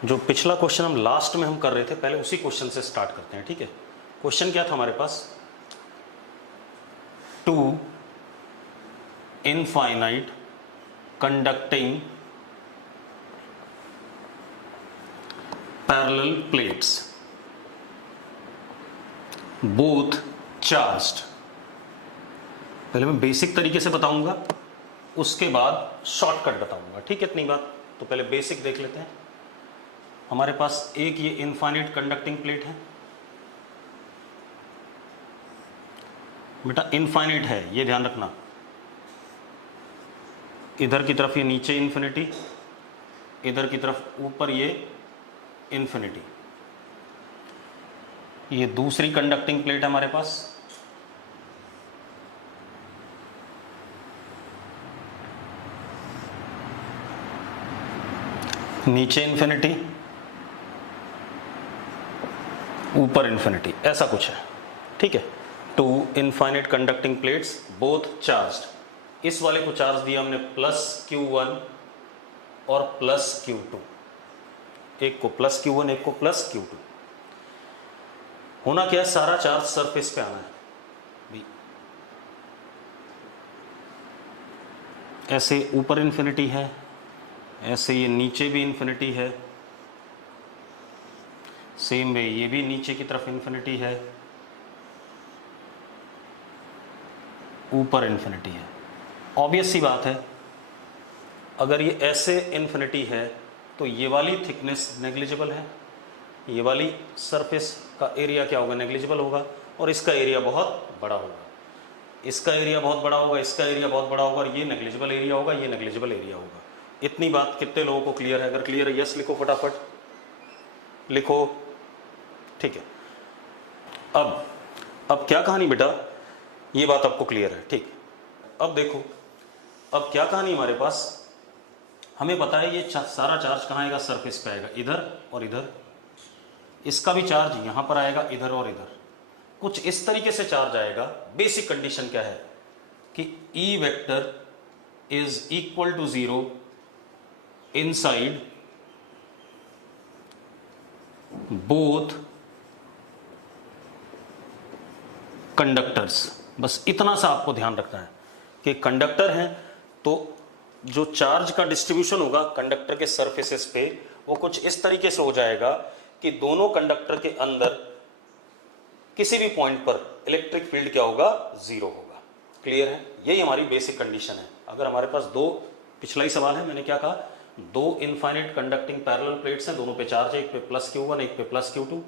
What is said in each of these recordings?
जो पिछला क्वेश्चन हम लास्ट में हम कर रहे थे, पहले उसी क्वेश्चन से स्टार्ट करते हैं, ठीक है। क्वेश्चन क्या था हमारे पास, two infinite conducting parallel plates both charged. पहले मैं बेसिक तरीके से बताऊंगा, उसके बाद शॉर्टकट बताऊंगा, ठीक है। इतनी बात तो पहले बेसिक देख लेते हैं। हमारे पास एक ये इनफाइनाइट कंडक्टिंग प्लेट है, बेटा इनफाइनाइट है, ये ध्यान रखना। इधर की तरफ ये नीचे इन्फिनिटी, इधर की तरफ ऊपर ये इन्फिनिटी। ये दूसरी कंडक्टिंग प्लेट है हमारे पास, नीचे इन्फिनिटी ऊपर इन्फिनिटी, ऐसा कुछ है, ठीक है। Two infinite conducting plates both charged. इस वाले को चार्ज दिया हमने +Q1 और +Q2, एक को +Q1 एक को +Q2। होना क्या है, सारा चार्ज सरफेस पे आना है भी। ऐसे ऊपर इन्फिनिटी है, ऐसे ये नीचे भी इन्फिनिटी है, सेम वे ये भी नीचे की तरफ इन्फिनिटी है, ऊपर इन्फिनिटी है। ऑब्वियस सी बात है, अगर ये ऐसे इन्फिनिटी है तो ये वाली थिकनेस नेग्लिजिबल है, ये वाली सरफेस का एरिया क्या होगा, नेग्लिजिबल होगा, और इसका एरिया बहुत बड़ा होगा, इसका एरिया बहुत बड़ा होगा, इसका एरिया बहुत बड़ा होगा, और ये नेग्लिजिबल एरिया होगा, ये नेग्लिजिबल एरिया होगा। इतनी बात कितने लोगों को क्लियर है? अगर क्लियर है यस लिखो, फटाफट लिखो, ठीक है। अब क्या कहानी बेटा, ये बात आपको क्लियर है, ठीक। अब देखो, अब क्या कहानी हमारे पास, हमें पता है ये सारा चार्ज कहाँ आएगा, सरफेस पे आएगा, इधर और इधर। इसका भी चार्ज यहां पर आएगा, इधर और इधर। कुछ इस तरीके से चार्ज आएगा। बेसिक कंडीशन क्या है कि E vector is equal to 0 inside both conductors. बस इतना सा आपको ध्यान रखना है कि कंडक्टर हैं तो जो चार्ज का डिस्ट्रीब्यूशन होगा कंडक्टर के सरफेसेस पे, वो कुछ इस तरीके से हो जाएगा कि दोनों कंडक्टर के अंदर किसी भी पॉइंट पर इलेक्ट्रिक फील्ड क्या होगा, 0 होगा। क्लियर है? यही हमारी बेसिक कंडीशन है। अगर हमारे पास दो, पिछला ही सवाल है, मैंने क्या कहा, दो इनफाइनाइट कंडक्टिंग पैरेलल प्लेट्स हैं, दोनों पे चार्ज है, एक पे +Q1 एक पे +Q2।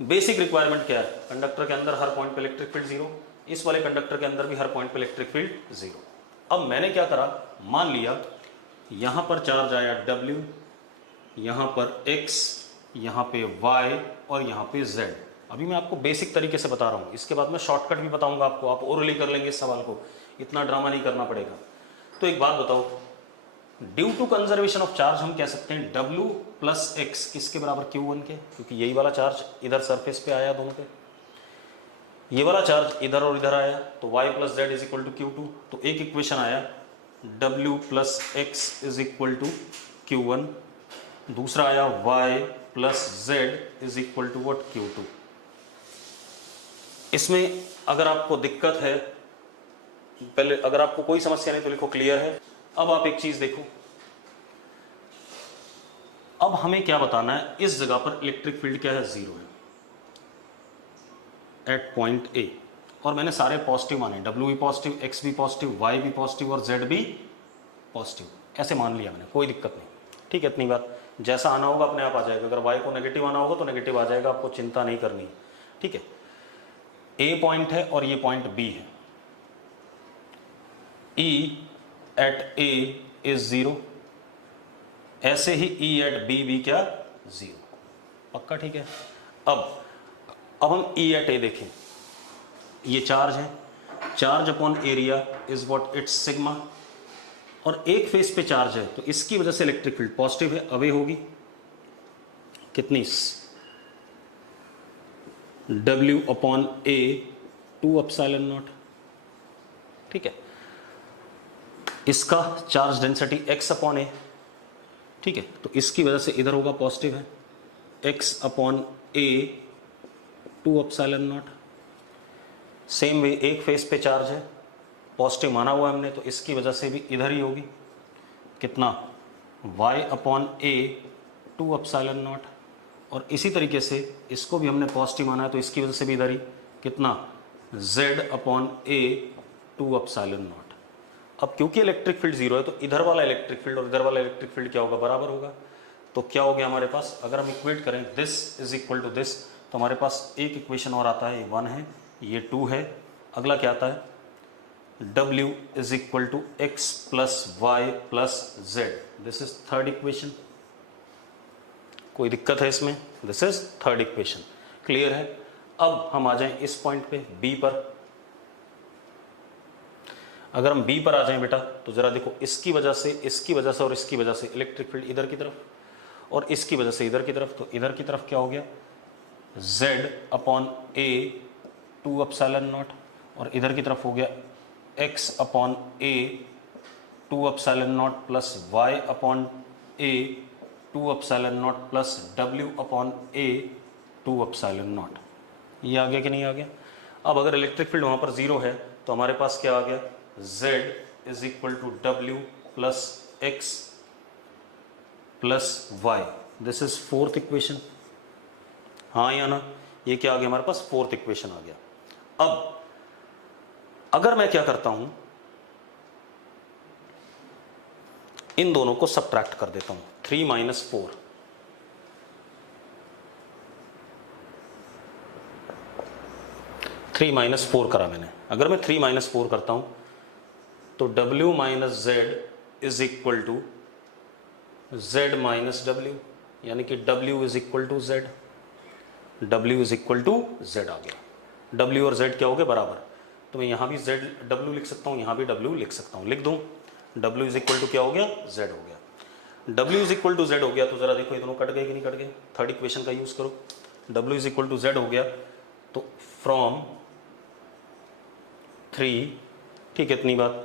बेसिक रिक्वायरमेंट क्या है, कंडक्टर के अंदर हर पॉइंट पे इलेक्ट्रिक फील्ड 0, इस वाले कंडक्टर के अंदर भी हर पॉइंट पे इलेक्ट्रिक फील्ड 0। अब मैंने क्या करा, मान लिया यहां पर चार्ज आया W, यहां पर X, यहां पे Y और यहां पे Z। अभी मैं आपको बेसिक तरीके से बता रहा हूं, इसके बाद मैं शॉर्टकट भी बताऊंगा आपको, आप ओरली कर लेंगे इस सवाल को, इतना ड्रामा नहीं करना पड़ेगा। तो एक बात बताओ, due to conservation of charge हम कह सकते हैं W + X किसके बराबर, Q1 के, क्योंकि यही वाला चार्ज इधर सरफेस पे आया दोनों पे, ये वाला चार्ज इधर और इधर आया, तो Y + Z = Q2। तो एक इक्वेशन आया W + X = Q1, दूसरा आया Y + Z = Q2। इसमें अगर आपको दिक्कत है, पहले अगर आपको कोई समस्या नहीं तो लिखो क्लियर है। अब आप एक चीज देखो, अब हमें क्या बताना है, इस जगह पर इलेक्ट्रिक फील्ड क्या है, 0 है एट पॉइंट A, और मैंने सारे पॉजिटिव माने, W भी पॉजिटिव, X भी पॉजिटिव, Y भी पॉजिटिव और Z भी पॉजिटिव, ऐसे मान लिया मैंने, कोई दिक्कत नहीं, ठीक है। इतनी बात, जैसा आना होगा अपने आप आ जाएगा। अगर Y को नेगेटिव आना होगा तो नेगेटिव आ जाएगा, आपको चिंता नहीं करनी, ठीक है। A पॉइंट है और ये पॉइंट B है, E at A is 0, ऐसे ही E at B भी क्या, 0, पक्का, ठीक है। अब हम E at A देखें, ये चार्ज है, charge upon area is what, it's sigma, और एक फेस पे चार्ज है तो इसकी वजह से इलेक्ट्रिक फील्ड पॉजिटिव है, अवे होगी कितनी, W/A 2ε0, ठीक है। इसका चार्ज डेंसिटी X/A, ठीक है, तो इसकी वजह से इधर होगा पॉजिटिव है, x upon a 2 epsilon not. Same way एक फेस पे चार्ज है, पॉजिटिव माना हुआ हमने, तो इसकी वजह से भी इधर ही होगी कितना, y upon a 2 epsilon not. और इसी तरीके से इसको भी हमने पॉजिटिव माना है, तो इसकी वजह से भी इधर ही कितना, z upon a 2 epsilon not. अब क्योंकि इलेक्ट्रिक फील्ड जीरो है तो इधर वाला इलेक्ट्रिक फील्ड और इधर वाला इलेक्ट्रिक फील्ड क्या होगा, बराबर होगा। तो क्या हो गया हमारे पास, अगर हम इक्वेट करें this is equal to this, तो हमारे पास एक इक्वेशन और आता है, ये 1 है, ये 2 है। अगला क्या आता है, W is equal to x plus y plus z, this is third equation. कोई दिक्कत है इसमें, this is third equation, clear है। अब हम आ जाएं इस पॉइंट पे बी पर। अगर हम बी पर आ जाएं बेटा, तो जरा देखो, इसकी वजह से और इसकी वजह से इलेक्ट्रिक फील्ड इधर की तरफ और इसकी वजह से इधर की तरफ, तो इधर की तरफ क्या हो गया, z upon a 2 epsilon not, और इधर की तरफ हो गया x upon a 2 epsilon not plus y upon a 2 epsilon not plus w upon a 2 epsilon not. ये आ गया कि नहीं आ गया। अब अगर इलेक्ट्रिक फील्ड वहां पर जीरो है तो हमारे पास क्या आ गया, z is equal to w plus x plus y, this is fourth equation. हाँ या ना, ये क्या आ गया हमारे पास, फोर्थ इक्वेशन आ गया। अब अगर मैं क्या करता हूं, इन दोनों को सबट्रैक्ट कर देता हूं, 3 माइनस 4, थ्री माइनस 4 करा मैंने। अगर मैं 3 माइनस 4 करता हूं तो w minus z is equal to z minus w, यानी कि w is equal to z, w is equal to z आ गया। w और z क्या हो गए, बराबर। तो मैं यहाँ भी w लिख सकता हूँ, यहाँ भी w लिख सकता हूँ, लिख दूँ। w इज इक्वल टू क्या हो गया, z हो गया। w is equal to z हो गया, तो जरा देखो ये दोनों कट गए कि नहीं कट गए, थर्ड इक्वेशन का यूज करो। w is equal to z हो गया, तो फ्रॉम 3, ठीक है, इतनी बात,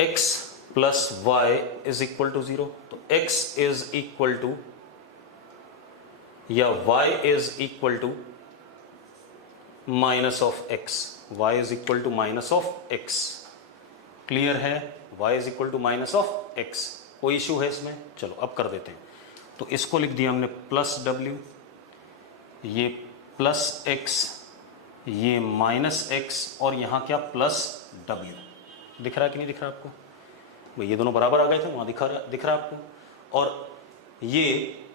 x plus y is equal to 0, तो x इज इक्वल टू या y is equal to minus of x, y is equal to minus of x, clear है, y is equal to minus of x। कोई issue है इसमें, चलो अब कर देते हैं। तो इसको लिख दिया हमने प्लस w, ये प्लस x, ये माइनस x, और यहां क्या प्लस w। दिख रहा है कि नहीं दिख रहा आपको, भाई ये दोनों बराबर आ गए थे, वहां दिख रहा है आपको। और ये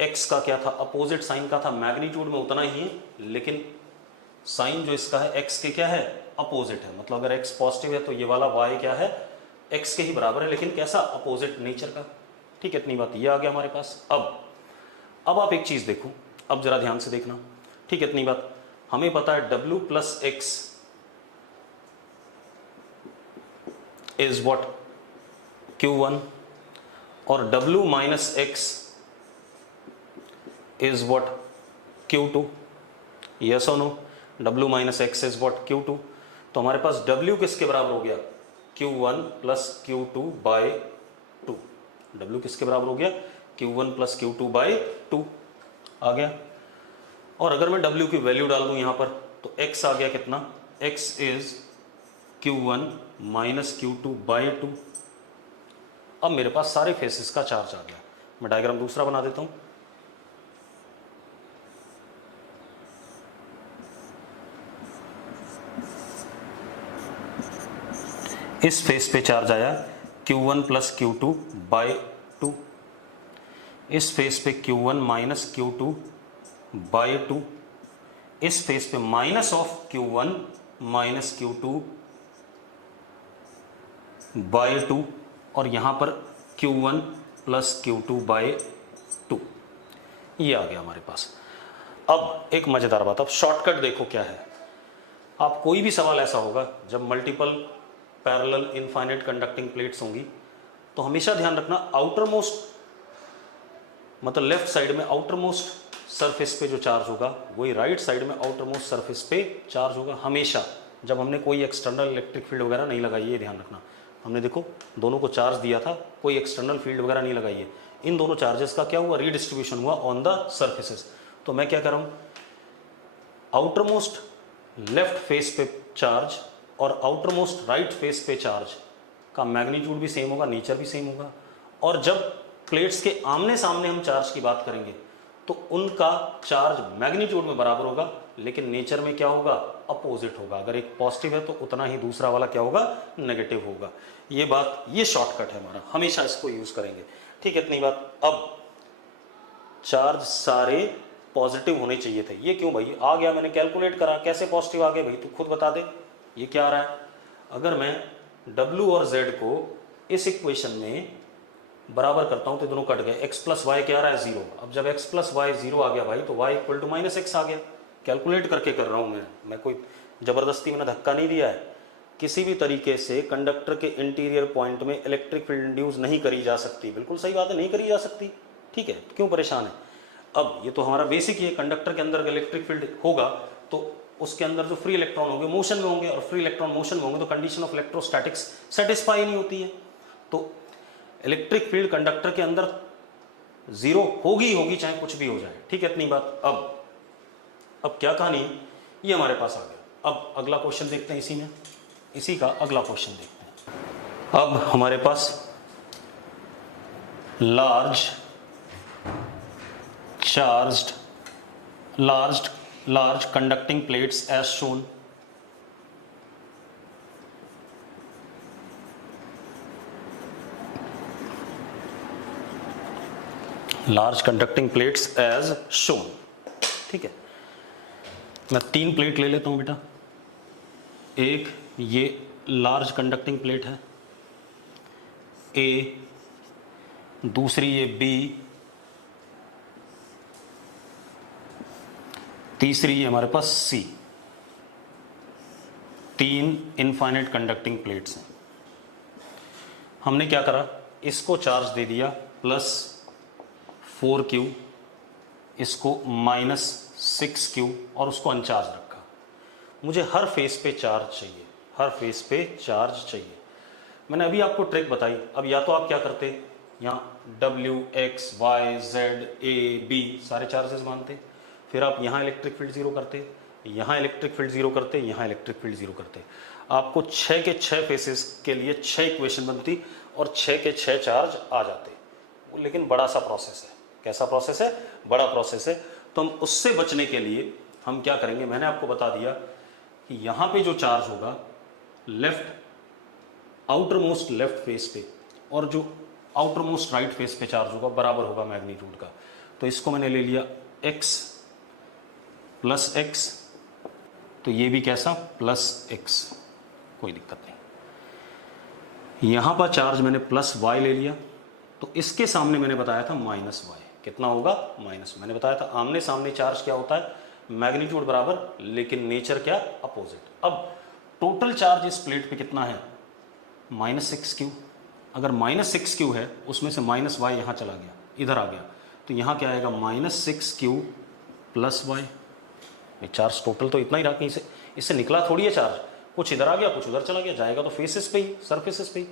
x का क्या था, अपोजिट साइन का था, मैग्नीट्यूड में उतना ही है, लेकिन साइन जो इसका है x के क्या है, अपोजिट है। मतलब अगर x पॉजिटिव है तो ये वाला y क्या है, x के ही बराबर है, लेकिन कैसा, अपोजिट नेचर का। ठीक है, इतनी बात ये आ गया हमारे पास। अब आप एक चीज देखो, अब जरा ध्यान से देखना, ठीक है, इतनी बात। हमें पता है w plus x is what, Q1, और w minus x is what, Q2। Yes और no, w minus x is what, Q2। तो हमारे पास w किसके बराबर हो गया, Q1 plus Q2 by 2। w किसके बराबर हो गया, Q1 प्लस Q2 बाई 2 आ गया। और अगर मैं w की वैल्यू डाल दूं यहां पर, तो x आ गया कितना, x is Q1 minus Q2 by 2। अब मेरे पास सारे फेसेस का चार्ज आ गया। मैं डायग्राम दूसरा बना देता हूं। इस फेस पे चार्ज आया Q1 प्लस Q2 बाई 2, इस फेस पे Q1 माइनस Q2 बाई 2, इस फेस पे minus of Q1 minus Q2 by 2, और यहां पर Q1 प्लस Q2 बाई 2। ये आ गया हमारे पास। अब एक मजेदार बात, अब शॉर्टकट देखो क्या है। आप कोई भी सवाल ऐसा होगा जब multiple parallel infinite conducting plates होंगी, तो हमेशा ध्यान रखना आउटर मोस्ट, मतलब लेफ्ट साइड में आउटर मोस्ट सरफेस पे जो चार्ज होगा वही राइट साइड में आउटर मोस्ट सरफेस पे चार्ज होगा हमेशा, जब हमने कोई एक्सटर्नल इलेक्ट्रिक फील्ड वगैरह नहीं लगाई, ये ध्यान रखना। हमने देखो दोनों को चार्ज दिया था, कोई एक्सटर्नल फील्ड वगैरह नहीं लगाई है, इन दोनों चार्जेस का क्या हुआ, रीडिस्ट्रीब्यूशन हुआ ऑन द सर्फेसेस। तो मैं क्या कर रहा हूँ, आउटर मोस्ट लेफ्ट फेस पे चार्ज और आउटर मोस्ट राइट फेस पे चार्ज का मैग्नीट्यूड भी सेम होगा, नेचर भी सेम होगा। और जब प्लेट्स के आमने सामने हम चार्ज की बात करेंगे तो उनका चार्ज मैग्नीट्यूड में बराबर होगा, लेकिन नेचर में क्या होगा, अपोजिट होगा। अगर एक पॉजिटिव है तो उतना ही दूसरा वाला क्या होगा, नेगेटिव होगा। ये बात, ये शॉर्टकट है हमारा, हमेशा इसको यूज करेंगे। ठीक है, इतनी बात। अब चार्ज सारे पॉजिटिव होने चाहिए थे, ये क्यों भाई आ गया, मैंने कैलकुलेट करा, कैसे पॉजिटिव आ गए भाई, तू खुद बता दे। ये क्या आ रहा है, अगर मैं W और Z को इस इक्वेशन में बराबर करता हूं तो दोनों कट गए, x प्लस वाई क्या आ रहा है, 0। अब जब x प्लस वाई 0 आ गया भाई तो y equal to minus x आ गया। कैलकुलेट करके कर रहा हूं मैं कोई जबरदस्ती, मैंने धक्का नहीं दिया है। किसी भी तरीके से कंडक्टर के इंटीरियर पॉइंट में इलेक्ट्रिक फील्ड इंड्यूस नहीं करी जा सकती, बिल्कुल सही बात है, नहीं करी जा सकती। ठीक है, क्यों परेशान है। अब ये तो हमारा बेसिक ही है, कंडक्टर के अंदर इलेक्ट्रिक फील्ड होगा तो उसके अंदर जो फ्री इलेक्ट्रॉन होंगे मोशन में होंगे, और फ्री इलेक्ट्रॉन मोशन में होंगे तो कंडीशन ऑफ इलेक्ट्रोस्टैटिक्स सेटिस्फाई नहीं होती है। तो इलेक्ट्रिक फील्ड कंडक्टर के अंदर 0 होगी चाहे कुछ भी हो जाए। ठीक है, इतनी बात। अब क्या कहानी, ये हमारे पास आ गया। अब अगला क्वेश्चन देखते हैं, इसी में, इसी का अगला क्वेश्चन देखते हैं। अब हमारे पास large conducting plates as shown. Large conducting plates as shown. ठीक है, मैं 3 प्लेट ले लेता हूं बेटा। एक ये लार्ज कंडक्टिंग प्लेट है A, दूसरी ये B, तीसरी ये हमारे पास C। 3 इनफाइनाइट कंडक्टिंग प्लेट्स हैं। हमने क्या करा, इसको चार्ज दे दिया +4Q, इसको -6Q और उसको अनचार्ज रखा। मुझे हर फेस पे चार्ज चाहिए, हर फेस पे चार्ज चाहिए। मैंने अभी आपको ट्रिक बताई। अब या तो आप क्या करते, यहाँ W, X, Y, Z, A, B सारे चार्जेस मानते, फिर आप यहाँ इलेक्ट्रिक फील्ड 0 करते, यहाँ इलेक्ट्रिक फील्ड 0 करते, यहाँ इलेक्ट्रिक फील्ड 0 करते। आपको 6 के 6 फेसेस के लिए 6 इक्वेशन बनती और 6 के 6 चार्ज आ जाते। लेकिन बड़ा सा प्रोसेस है। कैसा प्रोसेस है, बड़ा प्रोसेस है। तो हम उससे बचने के लिए हम क्या करेंगे, मैंने आपको बता दिया कि यहाँ पे जो चार्ज होगा left, outer most left face पे, और जो आउटर मोस्ट राइट फेस पे चार्ज होगा बराबर होगा मैग्नीट्यूड का। तो इसको मैंने ले लिया x प्लस x, तो ये भी कैसा +x, कोई दिक्कत नहीं। यहां पर चार्ज मैंने +y ले लिया, तो इसके सामने मैंने बताया था -y, कितना होगा माइनस। मैंने बताया था आमने सामने चार्ज क्या होता है, मैग्नीट्यूड बराबर, लेकिन नेचर क्या, अपोजिट। अब टोटल चार्ज इस प्लेट पे कितना है, -6Q। अगर -6Q है, उसमें से -y यहां चला गया, इधर आ गया, तो यहां क्या आएगा, -6Q + y। चार्ज टोटल तो इतना ही रहा, कहीं से इससे निकला थोड़ी है चार्ज, कुछ इधर आ गया कुछ उधर चला गया, जाएगा तो फेसेस पे ही, सरफेसेस पे ही।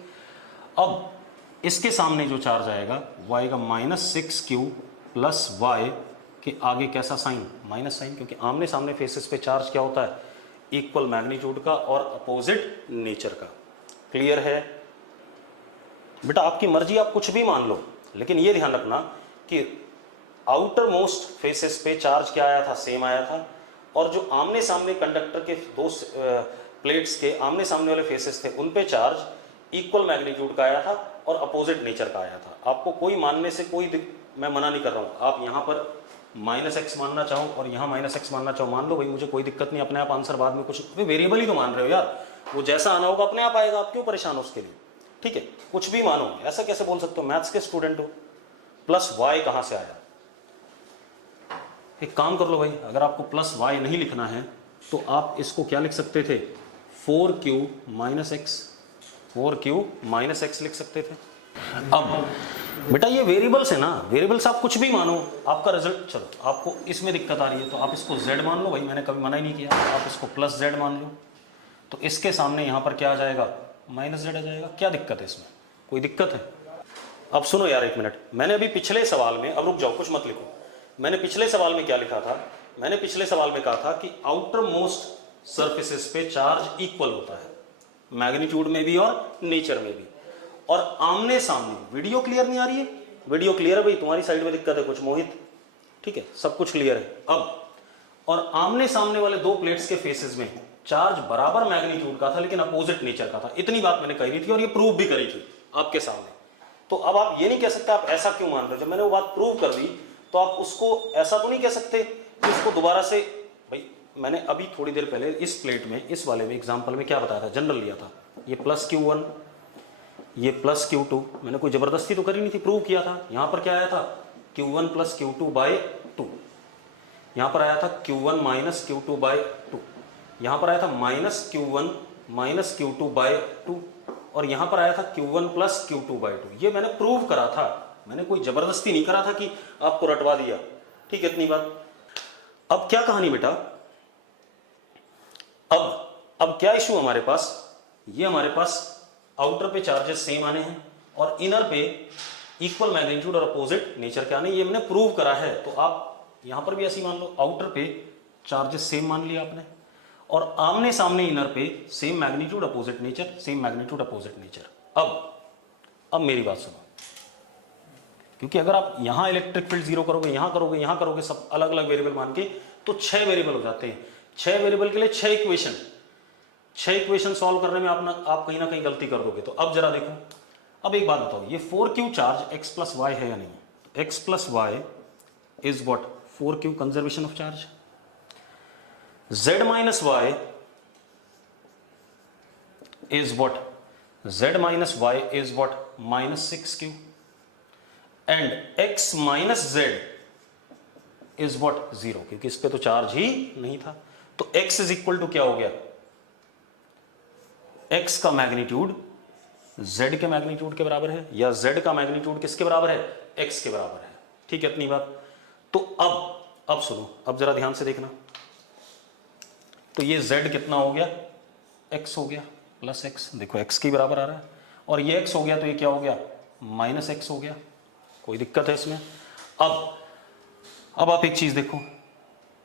अब इसके सामने जो चार्ज आएगा वो आएगा -6Q + y के आगे कैसा साइन, माइनस साइन, क्योंकि आमने सामने फेसेस पे चार्ज क्या होता है, इक्वल मैग्नीट्यूड का और अपोजिट नेचर का। क्लियर है बेटा, आपकी मर्जी, आप कुछ भी मान लो, लेकिन ये ध्यान रखना कि आउटर मोस्ट फेसेस पे चार्ज क्या आया था, सेम आया था, और जो आमने सामने कंडक्टर के दो प्लेट्स के आमने सामने वाले फेसेस थे उन पे चार्ज इक्वल मैग्नीट्यूड का आया था और अपोजिट नेचर का आया था। आपको कोई मानने से मैं मना नहीं कर रहा हूँ, आप यहाँ पर -x मानना चाहो और यहाँ -x मानना चाहो, मान लो भाई, मुझे कोई दिक्कत नहीं, अपने आप आंसर बाद में, कुछ वेरिएबल ही तो मान रहे हो यार, वो जैसा आना होगा अपने आप आएगा, आप क्यों परेशान हो उसके लिए। ठीक है, कुछ भी मानो, ऐसा कैसे बोल सकते हो, मैथ्स के स्टूडेंट हो, +y कहाँ से आया। एक काम कर लो भाई, अगर आपको +y नहीं लिखना है तो आप इसको क्या लिख सकते थे, 4Q - x, 4Q - x लिख सकते थे। अब बेटा ये वेरिएबल्स है ना, वेरिएबल्स आप कुछ भी मानो, आपका रिजल्ट, चलो आपको इसमें दिक्कत आ रही है तो आप इसको z मान लो भाई, मैंने कभी मना ही नहीं किया, आप इसको +z मान लो, तो इसके सामने यहाँ पर क्या आ जाएगा, माइनस जेड आ जाएगा। क्या दिक्कत है इसमें, कोई दिक्कत है? अब सुनो यार एक मिनट, मैंने अभी पिछले सवाल में, अब रुक जाओ कुछ मत लिखो, मैंने पिछले सवाल में क्या लिखा था? मैंने पिछले सवाल में कहा था कि आउटर मोस्ट सर्फेसेस पे चार्ज इक्वल होता है, मैग्नीट्यूड में भी और नेचर में भी, और आमने सामने। वीडियो क्लियर नहीं आ रही है? वीडियो क्लियर है भाई, तुम्हारी साइड में दिक्कत है कुछ मोहित, ठीक है, सब कुछ क्लियर है। अब और आमने सामने वाले दो प्लेट्स के फेसेस में चार्ज बराबर मैग्नीट्यूड का था लेकिन अपोजिट नेचर का था, इतनी बात मैंने कही थी और ये प्रूव भी करी थी आपके सामने। तो अब आप ये नहीं कह सकते आप ऐसा क्यों मान रहे हो, जब मैंने वो बात प्रूव कर दी तो आप उसको ऐसा तो नहीं कह सकते कि उसको दोबारा से, भाई मैंने अभी थोड़ी देर पहले इस प्लेट में, इस वाले में एग्जांपल में क्या बताया था, जनरल लिया था, ये प्लस Q1 ये प्लस Q2, मैंने कोई जबरदस्ती तो करी नहीं थी, प्रूव किया था। यहां पर क्या आया था, Q1 प्लस Q2/2, यहां पर आया था Q1 माइनस Q2/2, यहां पर आया था माइनस Q1 माइनस Q2/2, और यहां पर आया था Q1 प्लस Q2/2। ये मैंने प्रूव करा था, मैंने कोई जबरदस्ती नहीं करा था कि आपको रटवा दिया, ठीक है, इतनी बात। अब क्या कहानी बेटा, अब क्या इशू हमारे पास, ये हमारे पास आउटर पे चार्जेस सेम आने हैं और इनर पे इक्वल मैग्नीट्यूड और अपोजिट नेचर के आने, ये मैंने प्रूव करा है। तो आप यहां पर भी ऐसे मान लो, आउटर पे चार्जेस सेम मान लिया आपने और आमने सामने इनर पे same magnitude opposite nature, same magnitude opposite nature. अब मेरी बात सुनो, क्योंकि अगर आप यहां इलेक्ट्रिक फील्ड जीरो करोगे, यहां करोगे, यहां करोगे, सब अलग अलग वेरिएबल मान के, तो 6 वेरिएबल हो जाते हैं। 6 वेरिएबल के लिए 6 इक्वेशन, 6 इक्वेशन सॉल्व करने में आप कहीं ना कहीं गलती कर दोगे। तो अब जरा देखो, अब एक बात बताओ, ये 4Q charge x plus y है या नहीं? x plus y is what, 4Q conservation of charge. z minus y is what, z minus y is what, minus 6Q, and x minus z is what, 0, क्योंकि इस पे तो charge ही नहीं था। तो x इज इक्वल टू क्या हो गया, x का मैग्नीट्यूड z के मैग्नीट्यूड के बराबर है, या z का मैग्नीट्यूड किसके बराबर है, x के बराबर है, ठीक है, इतनी बात। तो अब सुनो, अब जरा ध्यान से देखना, तो ये z कितना हो गया, x हो गया प्लस x, देखो x के बराबर आ रहा है, और ये x हो गया तो ये क्या हो गया, माइनस x हो गया, कोई दिक्कत है इसमें? अब आप एक चीज देखो,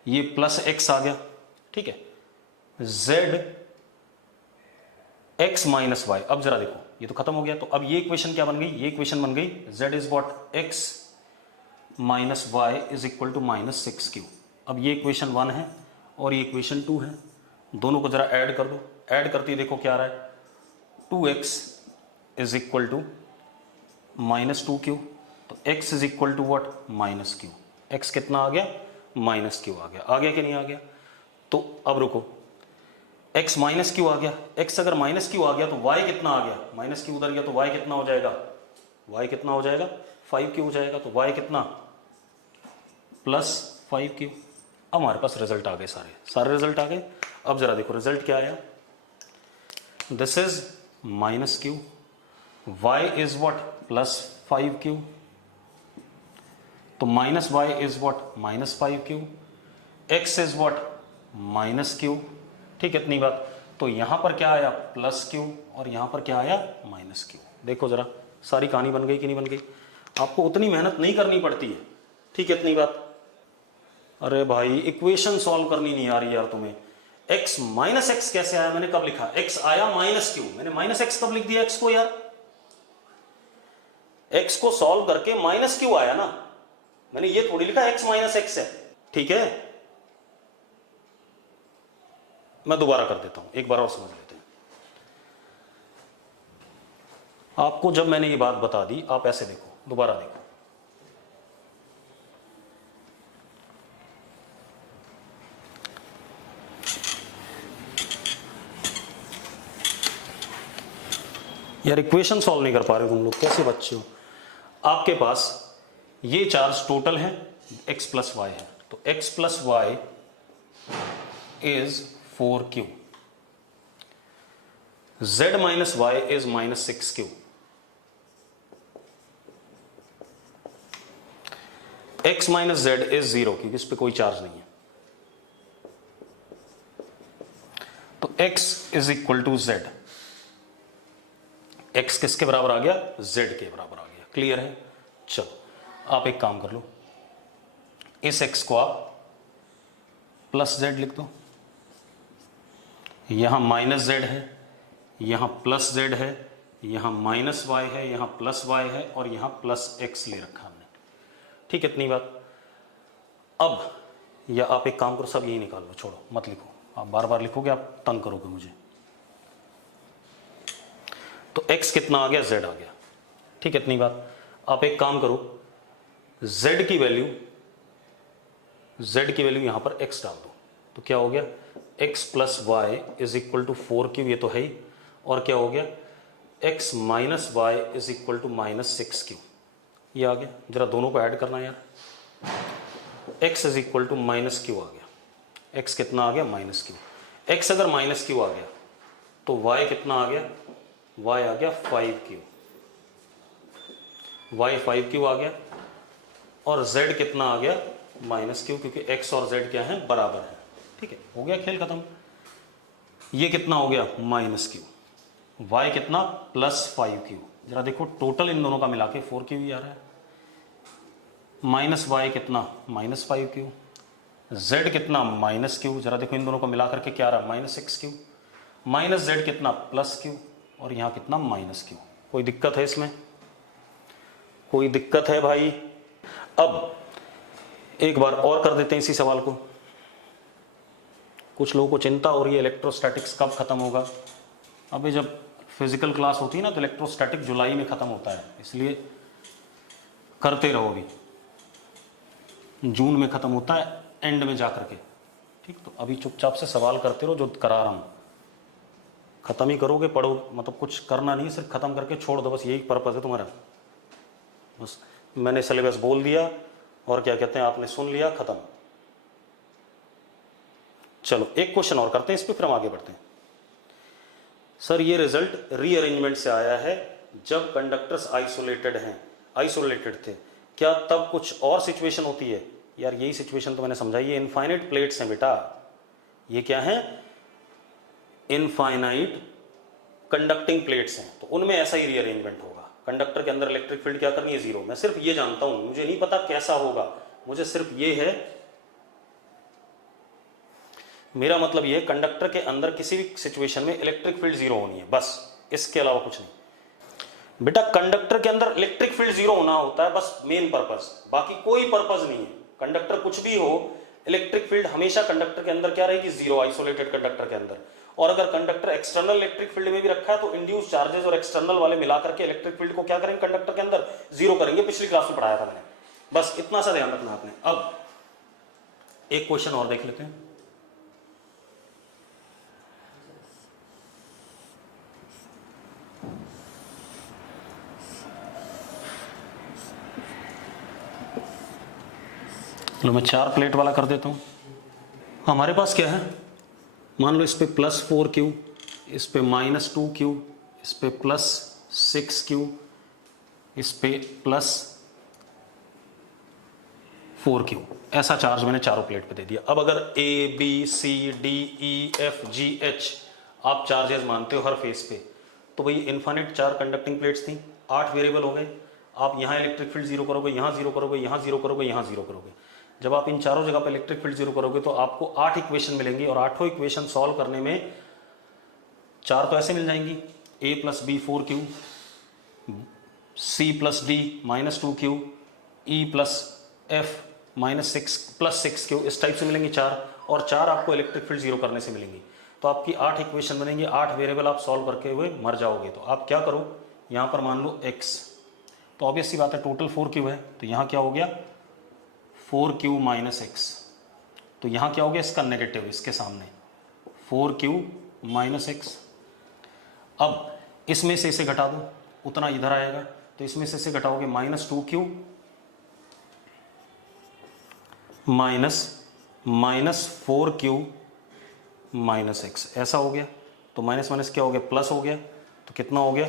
ये प्लस x आ गया, ठीक है, z x माइनस वाई। अब जरा देखो, ये तो खत्म हो गया, तो अब ये इक्वेशन क्या बन गई, ये इक्वेशन बन गई z is what, x minus y is equal to minus 6Q। अब ये इक्वेशन 1 है और ये इक्वेशन 2 है, दोनों को जरा ऐड कर दो, ऐड करते ही देखो क्या आ रहा है, 2x is equal to minus 2Q, तो x is equal to what, minus Q। x कितना आ गया, माइनस Q आ गया कि नहीं आ गया? तो अब रुको, x माइनस Q आ गया, x अगर माइनस Q आ गया तो y कितना आ गया, माइनस Q उधर गया तो y कितना हो जाएगा, y कितना हो जाएगा, 5Q हो जाएगा, तो y कितना, प्लस 5Q। अब हमारे पास रिजल्ट आ गए, सारे रिजल्ट आ गए। अब जरा देखो रिजल्ट क्या आया, this is minus Q, y is what, plus 5Q, तो minus y is what, minus 5Q, x is what, minus Q, ठीक है, इतनी बात। तो यहां पर क्या आया, प्लस Q, और यहां पर क्या आया, माइनस Q। देखो जरा, सारी कहानी बन गई कि नहीं बन गई? आपको उतनी मेहनत नहीं करनी पड़ती है, ठीक है, इतनी बात। अरे भाई इक्वेशन सॉल्व करनी नहीं आ रही यार तुम्हें, x माइनस एक्स कैसे आया, मैंने कब लिखा, x आया माइनस Q, मैंने माइनस एक्स कब लिख दिया x को यार, x को सॉल्व करके माइनस Q आया ना, मैंने ये थोड़ी लिखा x माइनस एक्स है, ठीक है। मैं दोबारा कर देता हूं, एक बार और समझ लेते हैं। आपको जब मैंने ये बात बता दी, आप ऐसे देखो, दोबारा देखो, यार इक्वेशन सॉल्व नहीं कर पा रहे तुम लोग, कैसे बच्चे हो? आपके पास ये चार्ज टोटल है x प्लस वाई है, तो x plus y is 4Q, z minus y is minus 6Q, x minus z is 0, क्योंकि इस पे कोई चार्ज नहीं है, तो x is equal to z, x किसके बराबर आ गया, z के बराबर आ गया। क्लियर है? चलो आप एक काम कर लो, इस x को आप प्लस z लिख दो, यहां माइनस z है, यहां प्लस z है, यहां माइनस y है, यहां प्लस y है और यहां प्लस x ले रखा हमने। ठीक है, इतनी बात। अब या आप एक काम करो, सब यही निकाल लो, छोड़ो मत लिखो, आप बार बार लिखोगे आप तंग करोगे मुझे। तो x कितना आ गया, z आ गया। ठीक है, इतनी बात। आप एक काम करो, z की वैल्यू यहां पर x डाल दो, तो क्या हो गया, x plus y is equal to 4q, ये तो है ही, और क्या हो गया, x minus y is equal to minus 6q, ये आ गया। जरा दोनों को ऐड करना है यार, x is equal to minus q आ गया। x कितना आ गया, माइनस क्यू। x अगर माइनस क्यू आ गया तो y कितना आ गया, y आ गया 5q, y 5q आ गया, और z कितना आ गया, माइनस क्यू, क्योंकि x और z क्या है, बराबर है। ठीक है, हो गया खेल खत्म। ये कितना हो गया, माइनस क्यू, y कितना, प्लस 5q। जरा देखो टोटल इन दोनों का मिला के 4q ही आ रहा है। माइनस वाई कितना, माइनस 5q, z कितना, माइनस q, जरा देखो इन दोनों को मिला करके क्या आ रहा है, माइनस 6q, माइनस z कितना, प्लस q, और यहाँ कितना, माइनस q। कोई दिक्कत है इसमें, कोई दिक्कत है भाई? अब एक बार और कर देते हैं इसी सवाल को। कुछ लोगों को चिंता हो रही है इलेक्ट्रोस्टैटिक्स कब खत्म होगा। अभी जब फिजिकल क्लास होती है ना तो इलेक्ट्रोस्टैटिक जुलाई में खत्म होता है, इसलिए करते रहो। अभी जून में खत्म होता है, एंड में जा करके। ठीक, तो अभी चुपचाप से सवाल करते रहो जो करा रहा हूं, खत्म ही करोगे, पढ़ो, मतलब कुछ करना नहीं, सिर्फ खत्म करके छोड़ दो, बस यही पर्पज है तुम्हारा। बस मैंने सिलेबस बोल दिया और क्या कहते हैं, आपने सुन लिया, खत्म। चलो एक क्वेश्चन और करते हैं इस पर, फिर हम आगे बढ़ते हैं। सर ये रिजल्ट रीअरेंजमेंट से आया है, जब कंडक्टर्स आइसोलेटेड थे, क्या तब कुछ और सिचुएशन होती है? यार यही सिचुएशन तो मैंने समझाई है, इनफाइनाइट प्लेट्स हैं बेटा, ये क्या है, इनफाइनाइट कंडक्टिंग प्लेट्स हैं, तो उनमें ऐसा ही रीअरेंजमेंट होगा। कंडक्टर के अंदर इलेक्ट्रिक फील्ड क्या करनी है, जीरो। मैं सिर्फ ये जानता हूं, मुझे नहीं पता कैसा होगा, मुझे सिर्फ ये है, मेरा मतलब ये है कंडक्टर के अंदर किसी भी सिचुएशन में इलेक्ट्रिक फील्ड जीरो होनी है, बस, इसके अलावा कुछ नहीं बेटा। कंडक्टर के अंदर इलेक्ट्रिक फील्ड जीरो होना होता है बस मेन पर्पस, बाकी कोई पर्पस नहीं है। कंडक्टर कुछ भी हो, इलेक्ट्रिक फील्ड हमेशा कंडक्टर के अंदर क्या रहेगी, जीरो, आइसोलेटेड कंडक्टर के अंदर। और अगर कंडक्टर एक्सटर्नल इलेक्ट्रिक फील्ड में भी रखा है तो इंड्यूस चार्जेस और एक्सटर्नल वाले मिलाकर के इलेक्ट्रिक फील्ड को क्या करेंगे, कंडक्टर के अंदर जीरो करेंगे। पिछली क्लास में पढ़ाया था मैंने, बस इतना सा ध्यान रखना आपने। अब एक क्वेश्चन और देख लेते हैं। लो मैं 4 प्लेट वाला कर देता हूँ। हमारे पास क्या है, मान लो इस पे प्लस 4q, इस पे माइनस 2q, इस पे प्लस 6q, इस पे प्लस 4q, ऐसा चार्ज मैंने चारों प्लेट पे दे दिया। अब अगर a b c d e f g h आप चार्जेस मानते हो हर फेस पे, तो भाई इनफाइनाइट 4 कंडक्टिंग प्लेट्स थी, 8 वेरिएबल हो गए। आप यहाँ इलेक्ट्रिक फील्ड जीरो करोगे, यहाँ जीरो करोगे, यहाँ जीरो करोगे, यहाँ जीरो करोगे। जब आप इन चारों जगह पे इलेक्ट्रिक फील्ड जीरो करोगे तो आपको 8 इक्वेशन मिलेंगी, और 8 इक्वेशन सॉल्व करने में 4 तो ऐसे मिल जाएंगी, a plus b 4q, c plus d minus 2q, e plus f minus 6 plus 6q, इस टाइप से मिलेंगी 4, और 4 आपको इलेक्ट्रिक फील्ड जीरो करने से मिलेंगी। तो आपकी 8 इक्वेशन बनेंगी, 8 वेरिएबल आप सॉल्व करके हुए मर जाओगे। तो आप क्या करो, यहाँ पर मान लो x, तो ऑब्वियस सी बात है टोटल 4q है, तो यहाँ क्या हो गया 4q माइनस x, तो यहाँ क्या हो गया इसका नेगेटिव, इसके सामने 4q माइनस x। अब इसमें से इसे घटा दो, उतना इधर आएगा, तो इसमें से इसे घटाओगे minus 2q minus 4q minus x, ऐसा हो गया। तो माइनस माइनस क्या हो गया, प्लस हो गया, तो कितना हो गया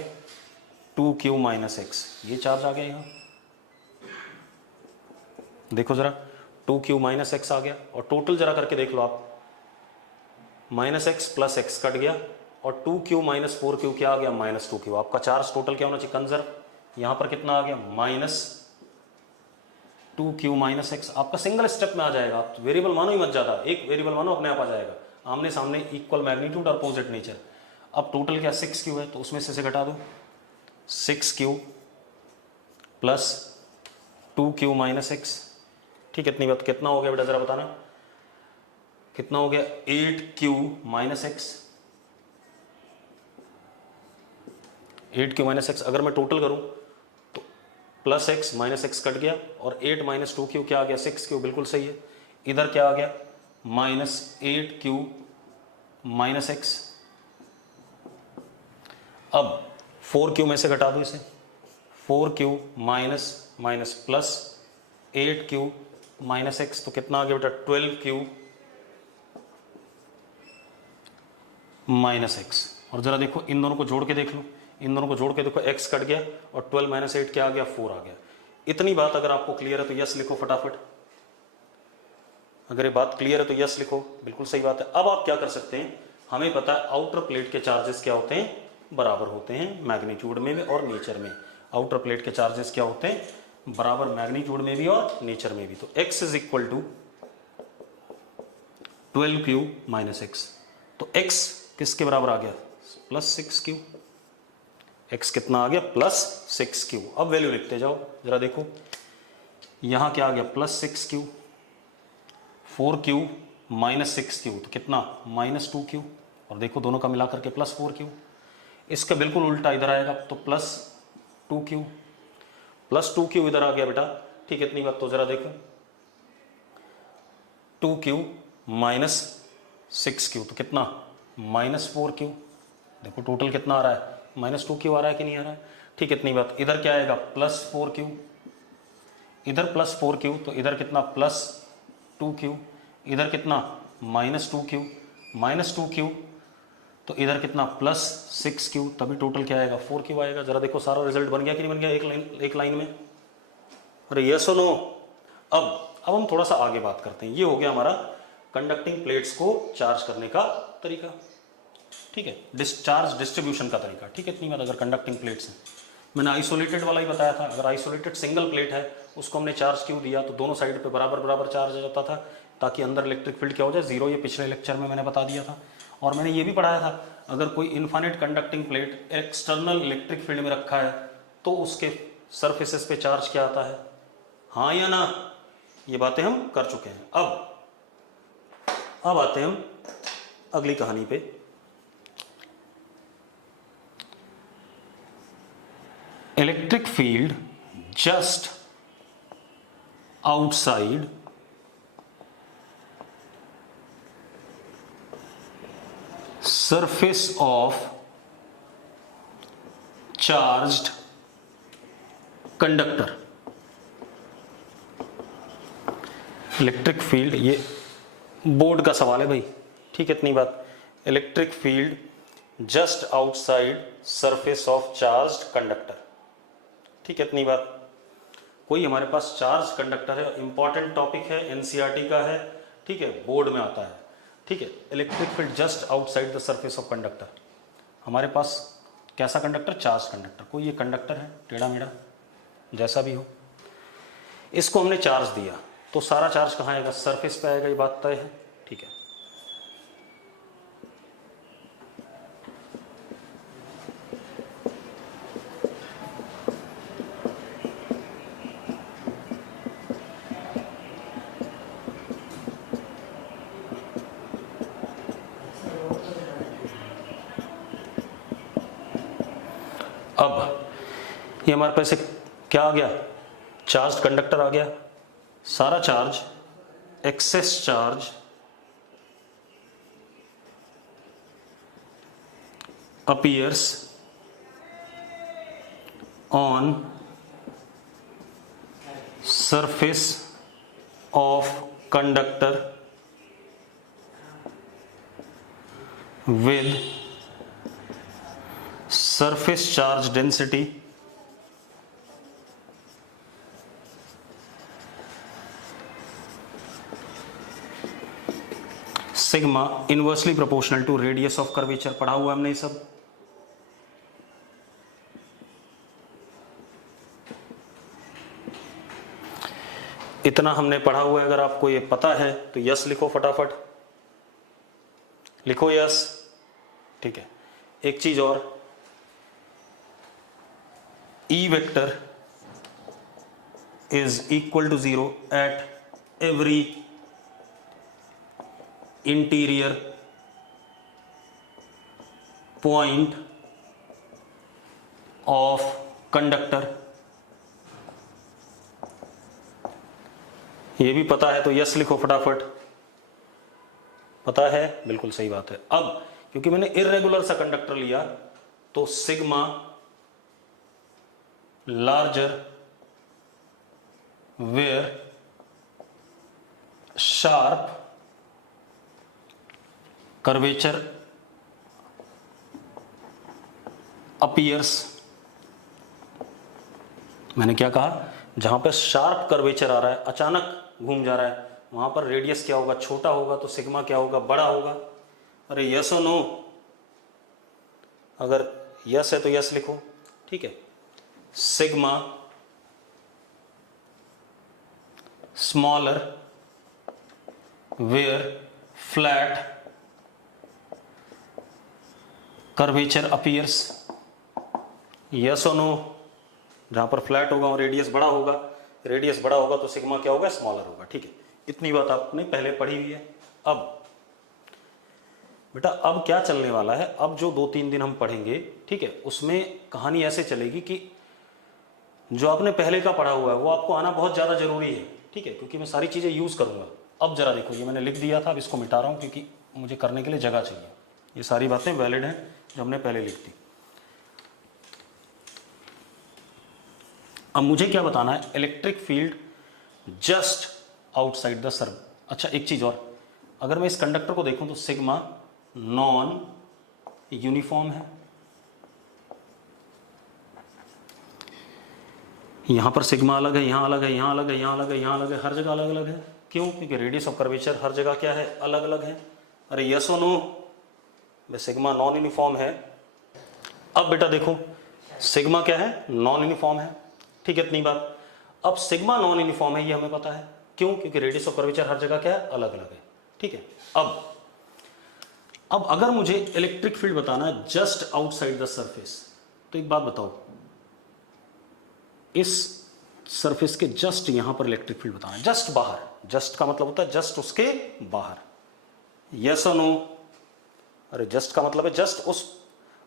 2q माइनस x, ये चार्ज आ गया यहाँ, देखो जरा 2q माइनस एक्स आ गया। और टोटल जरा करके देख लो आप, minus x plus x cut गया, और 2q माइनस 4q क्या आ गया, माइनस 2q। आपका चार्ज टोटल क्या होना चाहिए, कंजर्व। यहां पर कितना आ गया, माइनस 2q माइनस x। आपका सिंगल स्टेप में आ जाएगा, आप वेरिएबल मानो ही मत ज्यादा, एक वेरिएबल मानो अपने आप आ जाएगा। आमने सामने इक्वल मैग्नीट्यूड और अपोजिट नेचर। अब टोटल क्या 6q है, तो उसमें से घटा दो 6q plus 2q minus x। ठीक है, इतनी बात। कितना हो गया बेटा जरा बताना, कितना हो गया, 8q minus x। 8q minus x अगर मैं टोटल करूं तो plus x minus x cut गया, और 8 माइनस 2q क्या आ गया, 6q। बिल्कुल सही है। इधर क्या आ गया, माइनस 8q माइनस x। अब 4q में से घटा दो इसे, 4q minus minus plus 8q minus x, तो कितना आ गया बेटा, 12q माइनस x। और जरा देखो इन दोनों को जोड़ के देख लो, इन दोनों को जोड़ के देखो, x कट गया और 12 माइनस 8 क्या आ गया, 4 आ गया। इतनी बात अगर आपको क्लियर है तो यस लिखो फटाफट। अगर ये बात क्लियर है तो यस लिखो, बिल्कुल सही बात है। अब आप क्या कर सकते हैं, हमें पता है आउटर प्लेट के चार्जेस क्या होते हैं, बराबर होते हैं मैग्नीट्यूड में भी और नेचर में। आउटर प्लेट के चार्जेस क्या होते हैं, बराबर मैग्नीट्यूड में भी और नेचर में भी। तो x is equal to 12q minus x। तो x किसके बराबर आ गया, प्लस 6q। x कितना आ गया, प्लस 6q। अब वैल्यू लिखते जाओ, जरा देखो यहां क्या आ गया, plus 6q, 4q minus 6q, तो कितना, माइनस 2q। और देखो दोनों का मिलाकर के प्लस 4q। इसका बिल्कुल उल्टा इधर आएगा, तो प्लस 2q, प्लस 2q इधर आ गया बेटा। ठीक है, इतनी बात। तो जरा देखो 2q माइनस 6q, तो कितना, माइनस 4q। देखो टोटल कितना आ रहा है, माइनस 2q आ रहा है कि नहीं आ रहा है। ठीक है, इतनी बात। इधर क्या आएगा, प्लस 4q, इधर प्लस 4q, तो इधर कितना, प्लस 2q, इधर कितना, माइनस 2q, माइनस 2q, तो इधर कितना, प्लस 6q, तभी टोटल क्या आएगा, 4q आएगा। जरा देखो सारा रिजल्ट बन गया कि नहीं बन गया, एक लाइन में। अरे यस और नो। अब हम थोड़ा सा आगे बात करते हैं। ये हो गया हमारा कंडक्टिंग प्लेट्स को चार्ज करने का तरीका। ठीक है, डिस्चार्ज डिस्ट्रीब्यूशन का तरीका। ठीक है, इतनी बात। अगर कंडक्टिंग प्लेट्स हैं, मैंने आइसोलेटेड वाला ही बताया था। अगर आइसोलेटेड सिंगल प्लेट है, उसको हमने चार्ज क्यों दिया, तो दोनों साइड पे बराबर बराबर चार्ज आ जाता था, ताकि अंदर इलेक्ट्रिक फील्ड क्या हो जाए, जीरो। ये पिछले लेक्चर में मैंने बता दिया था। और मैंने ये भी पढ़ाया था, अगर कोई infinite conducting plate external electric field में रखा है, तो उसके सरफेसेस पे चार्ज क्या आता है, हाँ या ना। ये बातें हम कर चुके हैं। अब आते हैं हम अगली कहानी पे। Electric field just outside surface of charged conductor। Electric field, ये बोर्ड का सवाल है भाई। ठीक है, इतनी बात। Electric field just outside surface of charged conductor. ठीक है, इतनी बात। कोई हमारे पास चार्ज कंडक्टर है, इंपॉर्टेंट टॉपिक है, एनसीईआरटी का है। ठीक है, बोर्ड में आता है। ठीक है, electric field just outside the surface of conductor. हमारे पास कैसा कंडक्टर, चार्ज कंडक्टर। कोई ये कंडक्टर है टेढ़ा मेढ़ा, जैसा भी हो, इसको हमने चार्ज दिया, तो सारा चार्ज कहाँ आएगा, सरफेस पे आएगा। ये बात तय है। ठीक है, अब ये हमारे पास क्या आ गया, चार्ज कंडक्टर आ गया। सारा charge, excess charge appears on surface of conductor with surface charge density sigma inversely proportional to radius of curvature, पढ़ा हुआ हमने ये सब। इतना हमने पढ़ा हुआ है, अगर आपको ये पता है तो यस लिखो, फटाफट लिखो यस। ठीक है, एक चीज और, E vector is equal to 0 at every interior point of conductor. ये भी पता है तो यस लिखो फटाफट। पता है, बिल्कुल सही बात है। अब क्योंकि मैंने इर्रेगुलर सा कंडक्टर लिया तो sigma larger where sharp curvature appears. मैंने क्या कहा, जहां पर शार्प कर्वेचर आ रहा है, अचानक घूम जा रहा है, वहां पर रेडियस क्या होगा, छोटा होगा, तो सिग्मा क्या होगा, बड़ा होगा। अरे यस और नो, अगर यस है तो यस लिखो। ठीक है, sigma smaller where flat curvature appears. Yes और नो, जहां पर फ्लैट होगा वहां रेडियस बड़ा होगा, रेडियस बड़ा होगा तो सिग्मा क्या होगा, स्मॉलर होगा। ठीक है, इतनी बात आपने पहले पढ़ी हुई है। अब बेटा अब क्या चलने वाला है, अब जो 2-3 दिन हम पढ़ेंगे, ठीक है, उसमें कहानी ऐसे चलेगी कि जो आपने पहले का पढ़ा हुआ है वो आपको आना बहुत ज्यादा जरूरी है। ठीक है, क्योंकि मैं सारी चीजें यूज करूंगा। अब जरा देखो, ये मैंने लिख दिया था, अब इसको मिटा रहा हूं क्योंकि मुझे करने के लिए जगह चाहिए। ये सारी बातें वैलिड हैं जो हमने पहले लिख दी। अब मुझे क्या बताना है, electric field just outside the surface. अच्छा एक चीज और, अगर मैं इस कंडक्टर को देखूं तो सिग्मा नॉन यूनिफॉर्म है। यहां पर सिग्मा अलग है, यहां अलग है, यहां अलग है, यहां अलग है, यहां अलग है, हर जगह अलग अलग है। क्यों? क्योंकि रेडियस ऑफ कर्वेचर हर जगह क्या है, अलग अलग है। अरे यस और नो, सिग्मा नॉन यूनिफॉर्म है। अब बेटा देखो, सिग्मा क्या है, नॉन यूनिफॉर्म है। ठीक है, इतनी बात। अब सिग्मा नॉन यूनिफॉर्म है, ये हमें पता है। क्यों? क्योंकि रेडियस ऑफ कर्वेचर हर जगह क्या है, अलग अलग है। ठीक है, अब अगर मुझे इलेक्ट्रिक फील्ड बताना है जस्ट आउटसाइड द सरफेस, तो एक बात बताओ, इस सरफेस के जस्ट यहां पर इलेक्ट्रिक फील्ड बताना है, जस्ट बाहर। जस्ट का मतलब होता है जस्ट उसके बाहर। यस और नो? अरे जस्ट का मतलब है जस्ट उस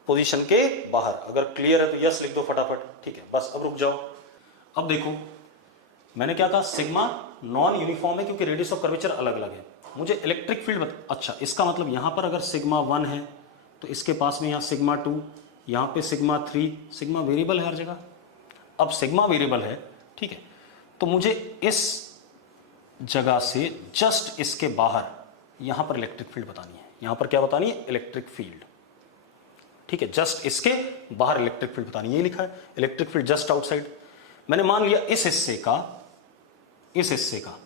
पोजीशन के बाहर। अगर क्लियर है तो यस लिख दो फटाफट। ठीक है, बस अब रुक जाओ। अब देखो, मैंने क्या कहा, सिग्मा नॉन यूनिफॉर्म है क्योंकि रेडियस ऑफ कर्वेचर अलग अलग है। मुझे इलेक्ट्रिक फील्ड अच्छा, इसका मतलब यहां पर अगर सिग्मा 1 है तो इसके पास में यहां सिग्मा 2, यहां पे सिग्मा 3, सिग्मा वेरिएबल है हर जगह। अब सिग्मा वेरिएबल है, ठीक है, तो मुझे इस जगह से जस्ट इसके बाहर यहां पर इलेक्ट्रिक फील्ड बतानी है। यहां पर क्या बतानी है, इलेक्ट्रिक फील्ड। ठीक है, जस्ट इसके बाहर इलेक्ट्रिक फील्ड बतानी है, ये लिखा है इलेक्ट्रिक फील्ड जस्ट आउटसाइड। मैंने मान लिया इस हिस्से का